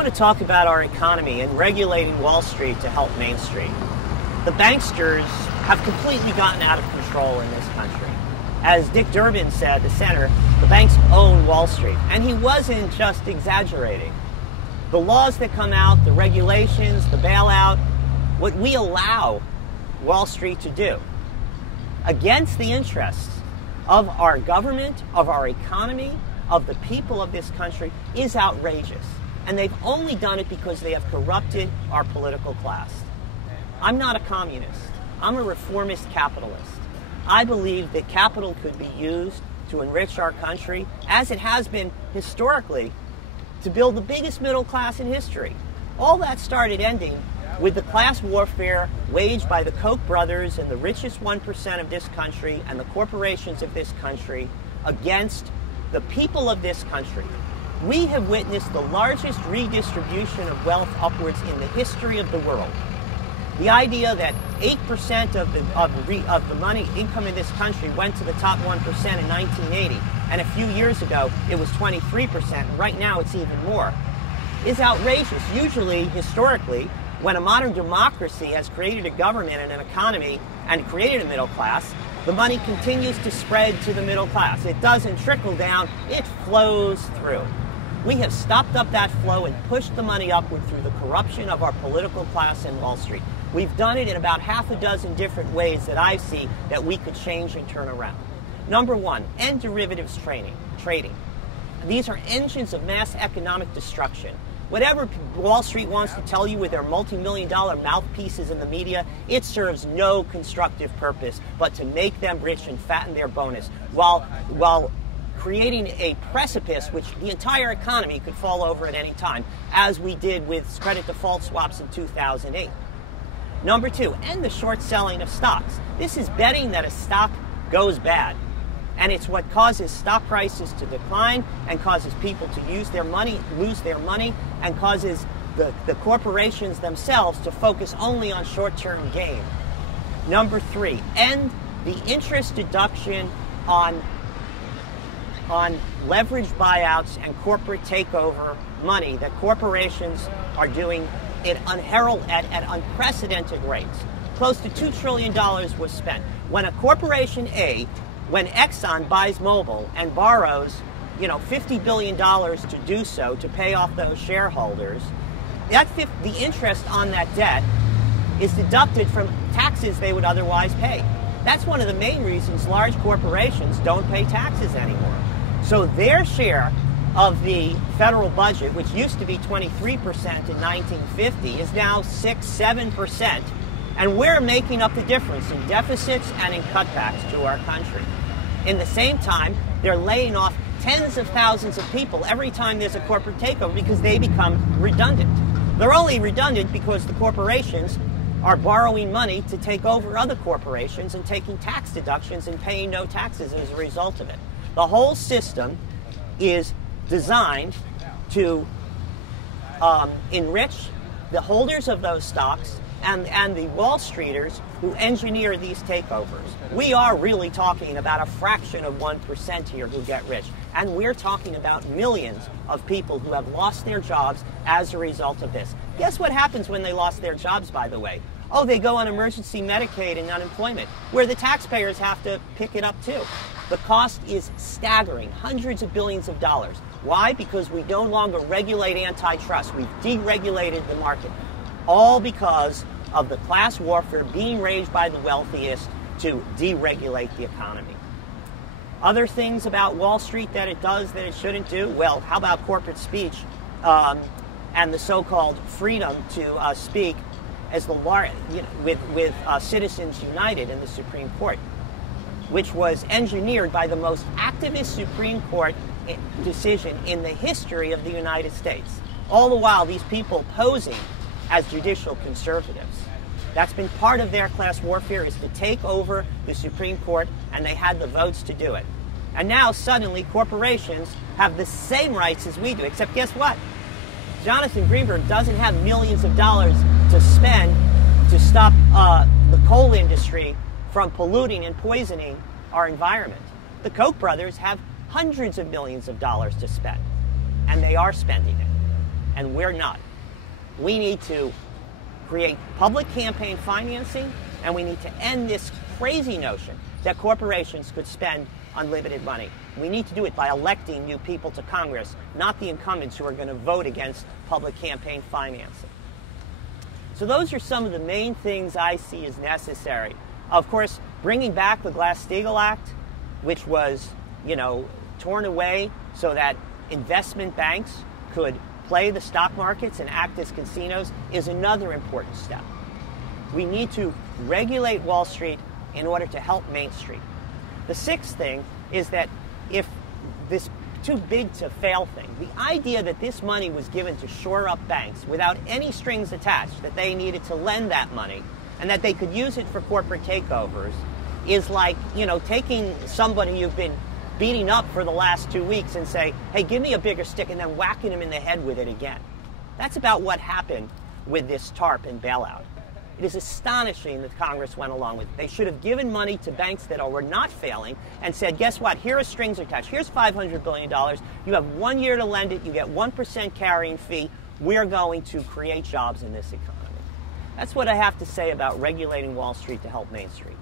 want to talk about our economy and regulating Wall Street to help Main Street. The banksters have completely gotten out of control in this country. As Dick Durbin said, the senator, the banks own Wall Street. And he wasn't just exaggerating. The laws that come out, the regulations, the bailout, what we allow Wall Street to do against the interests of our government, of our economy, of the people of this country is outrageous. And they've only done it because they have corrupted our political class. I'm not a communist. I'm a reformist capitalist. I believe that capital could be used to enrich our country, as it has been historically, to build the biggest middle class in history. All that started ending with the class warfare waged by the Koch brothers and the richest 1% of this country and the corporations of this country against the people of this country. We have witnessed the largest redistribution of wealth upwards in the history of the world. The idea that 8% of the money income in this country went to the top 1% in 1980, and a few years ago it was 23%, and right now it's even more, is outrageous. Usually, historically, when a modern democracy has created a government and an economy and created a middle class, the money continues to spread to the middle class. It doesn't trickle down, it flows through. We have stopped up that flow and pushed the money upward through the corruption of our political class in Wall Street. We've done it in about half a dozen different ways that I see that we could change and turn around. Number one, end derivatives trading. These are engines of mass economic destruction. Whatever Wall Street wants to tell you with their multi-million-dollar mouthpieces in the media, it serves no constructive purpose but to make them rich and fatten their bonus, while creating a precipice which the entire economy could fall over at any time, as we did with credit default swaps in 2008. Number two, end the short selling of stocks. This is betting that a stock goes bad. And it's what causes stock prices to decline and causes people to lose their money, and causes the corporations themselves to focus only on short-term gain. Number three, end the interest deduction on leveraged buyouts and corporate takeover money that corporations are doing at unprecedented rates. Close to $2 trillion was spent. When a corporation A, when Exxon buys Mobil and borrows, $50 billion to do so, to pay off those shareholders, the interest on that debt is deducted from taxes they would otherwise pay. That's one of the main reasons large corporations don't pay taxes anymore. So their share of the federal budget, which used to be 23% in 1950, is now 6-7%. And we're making up the difference in deficits and in cutbacks to our country. In the same time, they're laying off tens of thousands of people every time there's a corporate takeover because they become redundant. They're only redundant because the corporations are borrowing money to take over other corporations and taking tax deductions and paying no taxes as a result of it. The whole system is designed to enrich the holders of those stocks and the Wall Streeters who engineer these takeovers. We are really talking about a fraction of 1% here who get rich. And we're talking about millions of people who have lost their jobs as a result of this. Guess what happens when they lost their jobs, by the way? Oh, they go on emergency Medicaid and unemployment, where the taxpayers have to pick it up too. The cost is staggering, hundreds of billions of dollars. Why? Because we no longer regulate antitrust. We've deregulated the market. All because of the class warfare being waged by the wealthiest to deregulate the economy. Other things about Wall Street that it does that it shouldn't do? Well, how about corporate speech and the so-called freedom to speak as the with Citizens United in the Supreme Court, which was engineered by the most activist Supreme Court decision in the history of the United States. All the while, these people posing as judicial conservatives. That's been part of their class warfare, is to take over the Supreme Court, and they had the votes to do it. And now, suddenly, corporations have the same rights as we do, except guess what? Jonathan Greenberg doesn't have millions of dollars to spend to stop the coal industry from polluting and poisoning our environment. The Koch brothers have hundreds of millions of dollars to spend, and they are spending it. and we're not. We need to create public campaign financing, and we need to end this crazy notion that corporations could spend unlimited money. We need to do it by electing new people to Congress, not the incumbents who are going to vote against public campaign financing. So those are some of the main things I see as necessary. Of course, bringing back the Glass-Steagall Act, which was, torn away so that investment banks could play the stock markets and act as casinos, is another important step. We need to regulate Wall Street in order to help Main Street. The sixth thing is that if this too big to fail thing, the idea that this money was given to shore up banks without any strings attached, that they needed to lend that money and that they could use it for corporate takeovers, is like, taking somebody you've been beating up for the last 2 weeks and say, hey, give me a bigger stick, and then whacking him in the head with it again. That's about what happened with this TARP and bailout. It is astonishing that Congress went along with it. They should have given money to banks that were not failing and said, guess what? Here are strings attached. Here's $500 billion. You have 1 year to lend it. You get 1% carrying fee. We're going to create jobs in this economy. That's what I have to say about regulating Wall Street to help Main Street.